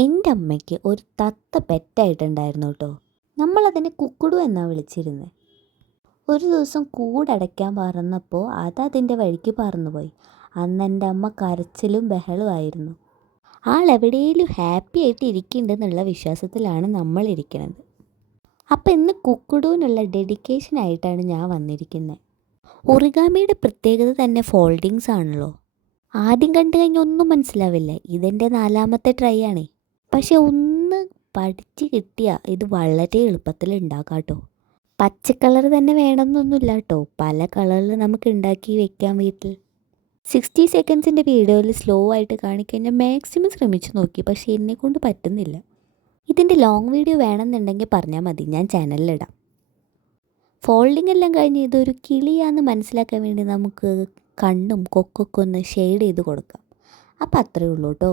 എൻ്റെ അമ്മയ്ക്ക് ഒരു തത്ത പെറ്റായിട്ടുണ്ടായിരുന്നു കേട്ടോ. നമ്മളതിനെ കുക്കുടു എന്നാണ് വിളിച്ചിരുന്നത്. ഒരു ദിവസം കൂടടയ്ക്കാൻ പറന്നപ്പോൾ അതതിൻ്റെ വഴിക്ക് പറന്നുപോയി. അന്ന് എൻ്റെ അമ്മ കരച്ചിലും ബഹളമായിരുന്നു. ആളെവിടെയെങ്കിലും ഹാപ്പി ആയിട്ട് ഇരിക്കുന്നുണ്ടെന്നുള്ള വിശ്വാസത്തിലാണ് നമ്മളിരിക്കുന്നത്. അപ്പം ഇന്ന് കുക്കുടുവിനുള്ള ഡെഡിക്കേഷനായിട്ടാണ് ഞാൻ വന്നിരിക്കുന്നത്. ഒറിഗാമിയുടെ പ്രത്യേകത തന്നെ ഫോൾഡിങ്സ് ആണല്ലോ. ആദ്യം കണ്ടു കഴിഞ്ഞാൽ ഒന്നും മനസ്സിലാവില്ല. ഇതെൻ്റെ 4ാമത്തെ ട്രൈ ആണേ. പക്ഷെ ഒന്ന് പഠിച്ച് കിട്ടിയാൽ ഇത് വളരെ എളുപ്പത്തിൽ ഉണ്ടാക്കാം കേട്ടോ. പച്ച കളർ തന്നെ വേണമെന്നൊന്നുമില്ല കേട്ടോ. പല കളറിൽ നമുക്ക് ഉണ്ടാക്കി വെക്കാം വീട്ടിൽ. 60 സെക്കൻഡ്സിൻ്റെ വീഡിയോയിൽ സ്ലോ ആയിട്ട് കാണിക്കഴിഞ്ഞാൽ മാക്സിമം ശ്രമിച്ചു നോക്കി, പക്ഷേ എന്നെക്കൊണ്ട് പറ്റുന്നില്ല. ഇതിൻ്റെ ലോങ് വീഡിയോ വേണമെന്നുണ്ടെങ്കിൽ പറഞ്ഞാൽ മതി, ഞാൻ ചാനലിലിടാം. ഫോൾഡിംഗ് എല്ലാം കഴിഞ്ഞ് ഇതൊരു കിളിയാണെന്ന് മനസ്സിലാക്കാൻ വേണ്ടി നമുക്ക് കണ്ണും കൊക്കൊക്കെ ഒന്ന് ഷെയ്ഡ് ചെയ്ത് കൊടുക്കാം. അപ്പോൾ അത്രയേ ഉള്ളൂ കേട്ടോ.